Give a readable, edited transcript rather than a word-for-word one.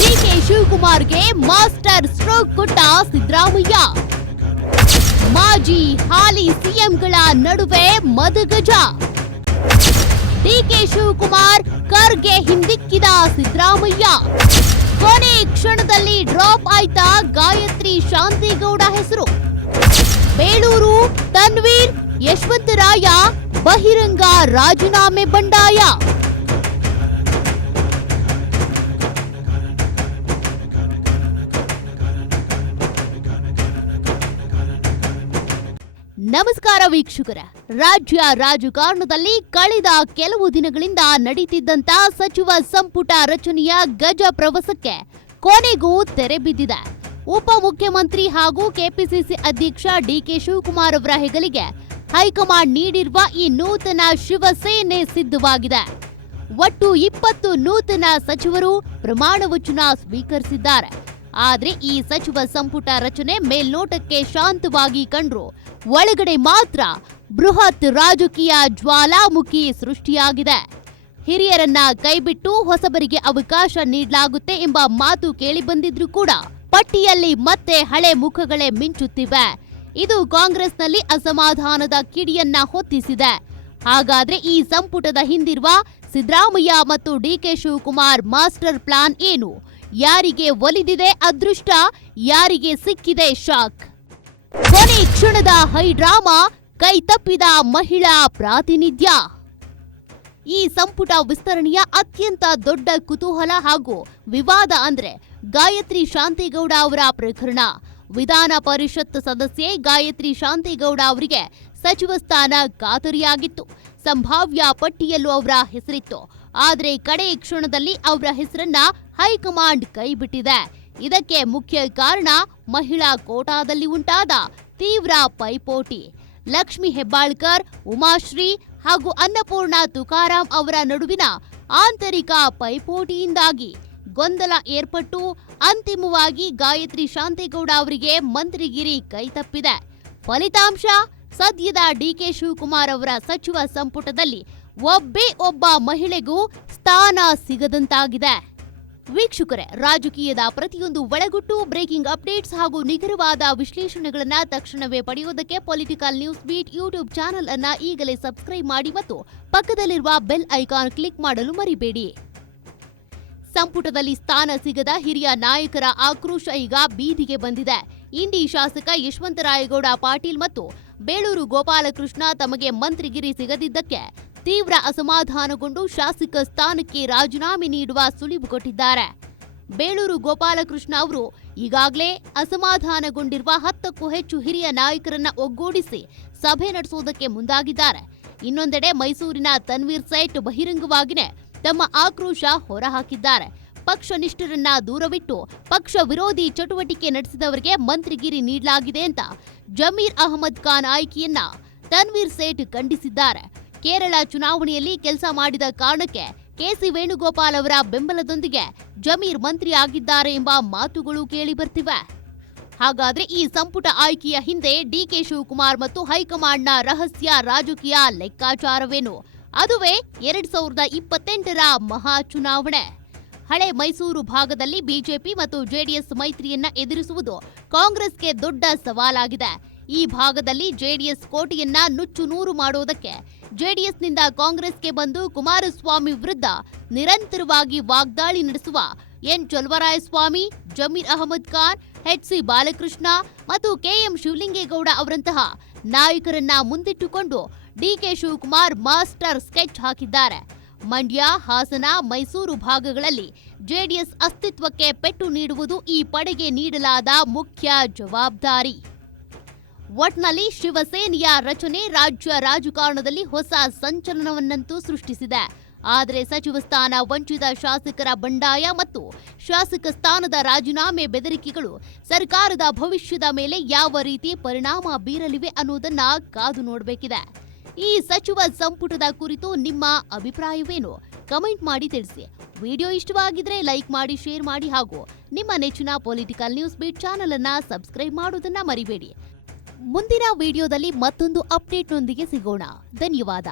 DK ಶಿವಕುಮಾರ್ಗೆ master stroke ಕೊಟ್ಟ ಸಿದ್ದರಾಮಯ್ಯ. ಮಾಜಿ ಹಾಲಿ ಸಿಎಂಗಳ ನಡುವೆ ಮದಗಜ. ಡಿಕೆ ಶಿವಕುಮಾರ್ ಖರ್ಗೆ ಹಿಂದಿಕ್ಕಿದ ಸಿದ್ದರಾಮಯ್ಯ. ಕೊನೆ ಕ್ಷಣದಲ್ಲಿ ಡ್ರಾಪ್ ಆಯ್ತಾ ಗಾಯತ್ರಿ ಶಾಂತಿಗೌಡ ಹೆಸರು. ಬೇಳೂರು ತನ್ವೀರ್ ಯಶವಂತರಾಯ ಬಹಿರಂಗ ರಾಜೀನಾಮೆ ಬಂಡಾಯ. ನಮಸ್ಕಾರ ವೀಕ್ಷಕರ. ರಾಜ್ಯ ರಾಜಕಾರಣದಲ್ಲಿ ಕಳೆದ ಕೆಲವು ದಿನಗಳಿಂದ ನಡೀತಿದ್ದಂತ ಸಚಿವ ಸಂಪುಟ ರಚನೆಯ ಗಜ ಪ್ರವಾಸಕ್ಕೆ ಕೊನೆಗೂ ತೆರೆ ಬಿದ್ದಿದೆ. ಉಪಮುಖ್ಯಮಂತ್ರಿ ಹಾಗೂ ಕೆಪಿಸಿಸಿ ಅಧ್ಯಕ್ಷ ಡಿಕೆ ಶಿವಕುಮಾರ್ ಅವರ ಹೆಗಲಿಗೆ ಹೈಕಮಾಂಡ್ ನೀಡಿರುವ ಈ ನೂತನ ಶಿವಸೇನೆ ಸಿದ್ಧವಾಗಿದೆ. ಒಟ್ಟು 20 ನೂತನ ಸಚಿವರು ಪ್ರಮಾಣ ವಚನ ಸ್ವೀಕರಿಸಿದ್ದಾರೆ. ಆದ್ರೆ ಈ ಸಚಿವ ಸಂಪುಟ ರಚನೆ ಮೇಲ್ನೋಟಕ್ಕೆ ಶಾಂತವಾಗಿ ಕಂಡ್ರು ಒಳಗಡೆ ಮಾತ್ರ ಬೃಹತ್ ರಾಜಕೀಯ ಜ್ವಾಲಾಮುಖಿ ಸೃಷ್ಟಿಯಾಗಿದೆ. ಹಿರಿಯರನ್ನ ಕೈಬಿಟ್ಟು ಹೊಸಬರಿಗೆ ಅವಕಾಶ ನೀಡಲಾಗುತ್ತೆ ಎಂಬ ಮಾತು ಕೇಳಿಬಂದಿದ್ರು ಕೂಡ ಪಟ್ಟಿಯಲ್ಲಿ ಮತ್ತೆ ಹಳೆ ಮುಖಗಳೇ ಮಿಂಚುತ್ತಿವೆ. ಇದು ಕಾಂಗ್ರೆಸ್ನಲ್ಲಿ ಅಸಮಾಧಾನದ ಕಿಡಿಯನ್ನ ಹೊತ್ತಿಸಿದೆ. ಹಾಗಾದ್ರೆ ಈ ಸಂಪುಟದ ಹಿಂದಿರುವ ಸಿದ್ದರಾಮಯ್ಯ ಮತ್ತು ಡಿಕೆ ಶಿವಕುಮಾರ್ ಮಾಸ್ಟರ್ ಪ್ಲಾನ್ ಏನು? ಯಾರಿಗೆ ಒಲಿದಿದೆ ಅದೃಷ್ಟ, ಯಾರಿಗೆ ಸಿಕ್ಕಿದೆ ಶಾಕ್? ಕೊನೆ ಕ್ಷಣದ ಹೈಡ್ರಾಮಾ, ಕೈ ತಪ್ಪಿದ ಮಹಿಳಾ ಪ್ರಾತಿನಿಧ್ಯ. ಈ ಸಂಪುಟ ವಿಸ್ತರಣೆಯ ಅತ್ಯಂತ ದೊಡ್ಡ ಕುತೂಹಲ ಹಾಗೂ ವಿವಾದ ಅಂದ್ರೆ ಗಾಯತ್ರಿ ಶಾಂತಿಗೌಡ ಅವರ ಪ್ರಕರಣ. ವಿಧಾನ ಪರಿಷತ್ ಸದಸ್ಯೆ ಗಾಯತ್ರಿ ಶಾಂತಿಗೌಡ ಅವರಿಗೆ ಸಚಿವ ಸ್ಥಾನ ಖಾತರಿಯಾಗಿತ್ತು. ಸಂಭಾವ್ಯ ಪಟ್ಟಿಯಲ್ಲೂ ಅವರ ಹೆಸರಿತ್ತು. ಆದರೆ ಕಡೆ ಕ್ಷಣದಲ್ಲಿ ಅವರ ಹೆಸರನ್ನ ಹೈಕಮಾಂಡ್ ಕೈಬಿಟ್ಟಿದೆ. ಇದಕ್ಕೆ ಮುಖ್ಯ ಕಾರಣ ಮಹಿಳಾ ಕೋಟಾದಲ್ಲಿ ಉಂಟಾದ ತೀವ್ರ ಪೈಪೋಟಿ. ಲಕ್ಷ್ಮಿ ಹೆಬ್ಬಾಳ್ಕರ್, ಉಮಾಶ್ರೀ ಹಾಗೂ ಅನ್ನಪೂರ್ಣ ತುಕಾರಾಂ ಅವರ ನಡುವಿನ ಆಂತರಿಕ ಪೈಪೋಟಿಯಿಂದಾಗಿ ಗೊಂದಲ ಏರ್ಪಟ್ಟು ಅಂತಿಮವಾಗಿ ಗಾಯತ್ರಿ ಶಾಂತಿಗೌಡ ಅವರಿಗೆ ಮಂತ್ರಿಗಿರಿ ಕೈತಪ್ಪಿದೆ. ಫಲಿತಾಂಶ ಸದ್ಯದ ಡಿಕೆ ಶಿವಕುಮಾರ್ ಅವರ ಸಚಿವ ಸಂಪುಟದಲ್ಲಿ ಒಬ್ಬ ಮಹಿಳೆಗೂ ಸ್ಥಾನ ಸಿಗದಂತಾಗಿದೆ. ವೀಕ್ಷಕರೇ, ರಾಜಕೀಯದ ಪ್ರತಿಯೊಂದು ಒಳಗುಟ್ಟು, ಬ್ರೇಕಿಂಗ್ ಅಪ್ಡೇಟ್ಸ್ ಹಾಗೂ ನಿಖರವಾದ ವಿಶ್ಲೇಷಣೆಗಳನ್ನ ತಕ್ಷಣವೇ ಪಡೆಯುವುದಕ್ಕೆ political news beat YouTube channel ಅನ್ನ ಈಗಲೇ ಸಬ್ಸ್ಕ್ರೈಬ್ ಮಾಡಿ ಮತ್ತು ಪಕ್ಕದಲ್ಲಿರುವ ಬೆಲ್ ಐಕಾನ್ ಕ್ಲಿಕ್ ಮಾಡಲು ಮರಿಬೇಡಿ. ಸಂಪುಟದಲ್ಲಿ ಸ್ಥಾನ ಸಿಗದ ಹಿರಿಯ ನಾಯಕರ ಆಕ್ರೋಶ ಈಗ ಬೀದಿಗೆ ಬಂದಿದೆ. ಇಂಡಿ ಶಾಸಕ ಯಶವಂತರಾಯಗೌಡ ಪಾಟೀಲ್ ಮತ್ತು ಬೇಳೂರು ಗೋಪಾಲಕೃಷ್ಣ ತಮಗೆ ಮಂತ್ರಿಗಿರಿ ಸಿಗದಿದ್ದಕ್ಕೆ ತೀವ್ರ ಅಸಮಾಧಾನಗೊಂಡು ಶಾಸಕ ಸ್ಥಾನಕ್ಕೆ ರಾಜೀನಾಮೆ ನೀಡುವ ಸುಳಿವು ಕೊಟ್ಟಿದ್ದಾರೆ. ಬೇಳೂರು ಗೋಪಾಲಕೃಷ್ಣ ಅವರು ಈಗಾಗಲೇ ಅಸಮಾಧಾನಗೊಂಡಿರುವ 10ಕ್ಕೂ ಹೆಚ್ಚು ಹಿರಿಯ ನಾಯಕರನ್ನ ಒಗ್ಗೂಡಿಸಿ ಸಭೆ ನಡೆಸುವುದಕ್ಕೆ ಮುಂದಾಗಿದ್ದಾರೆ. ಇನ್ನೊಂದೆಡೆ ಮೈಸೂರಿನ ತನ್ವೀರ್ ಸೇಠ್ ಬಹಿರಂಗವಾಗಿಯೇ ತಮ್ಮ ಆಕ್ರೋಶ ಹೊರಹಾಕಿದ್ದಾರೆ. ಪಕ್ಷ ನಿಷ್ಠರನ್ನ ದೂರವಿಟ್ಟು ಪಕ್ಷ ವಿರೋಧಿ ಚಟುವಟಿಕೆ ನಡೆಸಿದವರಿಗೆ ಮಂತ್ರಿಗಿರಿ ನೀಡಲಾಗಿದೆ ಅಂತ ಜಮೀರ್ ಅಹಮದ್ ಖಾನ್ ಆಯ್ಕೆಯನ್ನ ತನ್ವೀರ್ ಸೇಠ್ ಖಂಡಿಸಿದ್ದಾರೆ. ಕೇರಳ ಚುನಾವಣೆಯಲ್ಲಿ ಕೆಲಸ ಮಾಡಿದ ಕಾರಣಕ್ಕೆ ಕೆಸಿ ವೇಣುಗೋಪಾಲ್ ಅವರ ಬೆಂಬಲದೊಂದಿಗೆ ಜಮೀರ್ ಮಂತ್ರಿ ಆಗಿದ್ದಾರೆ ಎಂಬ ಮಾತುಗಳು ಕೇಳಿಬರ್ತಿವೆ. ಹಾಗಾದ್ರೆ ಈ ಸಂಪುಟ ಆಯ್ಕೆಯ ಹಿಂದೆ ಡಿಕೆ ಶಿವಕುಮಾರ್ ಮತ್ತು ಹೈಕಮಾಂಡ್ನ ರಹಸ್ಯ ರಾಜಕೀಯ ಲೆಕ್ಕಾಚಾರವೇನು? ಅದುವೇ 2028ರ ಮಹಾ ಚುನಾವಣೆ. ಹಳೆ ಮೈಸೂರು ಭಾಗದಲ್ಲಿ ಬಿಜೆಪಿ ಮತ್ತು ಜೆಡಿಎಸ್ ಮೈತ್ರಿಯನ್ನ ಎದುರಿಸುವುದು ಕಾಂಗ್ರೆಸ್ಗೆ ದೊಡ್ಡ ಸವಾಲಾಗಿದೆ. ಈ ಭಾಗದಲ್ಲಿ ಜೆಡಿಎಸ್ ಕೋಟೆಯನ್ನ ನುಚ್ಚು ನೂರು ಮಾಡುವುದಕ್ಕೆ ಜೆಡಿಎಸ್ನಿಂದ ಕಾಂಗ್ರೆಸ್ಗೆ ಬಂದು ಕುಮಾರಸ್ವಾಮಿ ವಿರುದ್ಧ ನಿರಂತರವಾಗಿ ವಾಗ್ದಾಳಿ ನಡೆಸುವ ಎನ್ ಚಲುವರಾಯಸ್ವಾಮಿ, ಜಮೀರ್ ಅಹಮದ್ ಖಾನ್, ಎಚ್.ಸಿ. ಬಾಲಕೃಷ್ಣ ಮತ್ತು ಕೆಎಂ ಶಿವಲಿಂಗೇಗೌಡ ಅವರಂತಹ ನಾಯಕರನ್ನ ಮುಂದಿಟ್ಟುಕೊಂಡು ಡಿಕೆ ಶಿವಕುಮಾರ್ ಮಾಸ್ಟರ್ ಸ್ಕೆಚ್ ಹಾಕಿದ್ದಾರೆ. ಮಂಡ್ಯ, ಹಾಸನ, ಮೈಸೂರು ಭಾಗಗಳಲ್ಲಿ ಜೆಡಿಎಸ್ ಅಸ್ತಿತ್ವಕ್ಕೆ ಪೆಟ್ಟು ನೀಡುವುದು ಈ ಪಡೆಗೆ ನೀಡಲಾದ ಮುಖ್ಯ ಜವಾಬ್ದಾರಿ. ಒಟ್ನಲ್ಲಿ ಶಿವಸೇನೆಯ ರಚನೆ ರಾಜ್ಯ ರಾಜಕಾರಣದಲ್ಲಿ ಹೊಸ ಸಂಚಲನವನ್ನಂತೂ ಸೃಷ್ಟಿಸಿದೆ. ಆದರೆ ಸಚಿವ ಸ್ಥಾನ ವಂಚಿತ ಶಾಸಕರ ಬಂಡಾಯ ಮತ್ತು ಶಾಸಕ ಸ್ಥಾನದ ರಾಜೀನಾಮೆ ಬೆದರಿಕೆಗಳು ಸರ್ಕಾರದ ಭವಿಷ್ಯದ ಮೇಲೆ ಯಾವ ರೀತಿ ಪರಿಣಾಮ ಬೀರಲಿವೆ ಅನ್ನೋದನ್ನ ಕಾದು ನೋಡಬೇಕಿದೆ. ಈ ಸಚಿವ ಸಂಪುಟದ ಕುರಿತು ನಿಮ್ಮ ಅಭಿಪ್ರಾಯವೇನು? ಕಮೆಂಟ್ ಮಾಡಿ ತಿಳಿಸಿ. ವಿಡಿಯೋ ಇಷ್ಟವಾಗಿದ್ರೆ ಲೈಕ್ ಮಾಡಿ, ಶೇರ್ ಮಾಡಿ ಹಾಗೂ ನಿಮ್ಮ ನೆಚ್ಚಿನ ಪೊಲಿಟಿಕಲ್ ನ್ಯೂಸ್ ಬೀಟ್ ಚಾನೆಲ್ ಅನ್ನ ಸಬ್ಸ್ಕ್ರೈಬ್ ಮಾಡೋದನ್ನ ಮರಿಬೇಡಿ. ಮುಂದಿನ ವಿಡಿಯೋದಲ್ಲಿ ಮತ್ತೊಂದು ಅಪ್ಡೇಟ್ನೊಂದಿಗೆ ಸಿಗೋಣ. ಧನ್ಯವಾದ.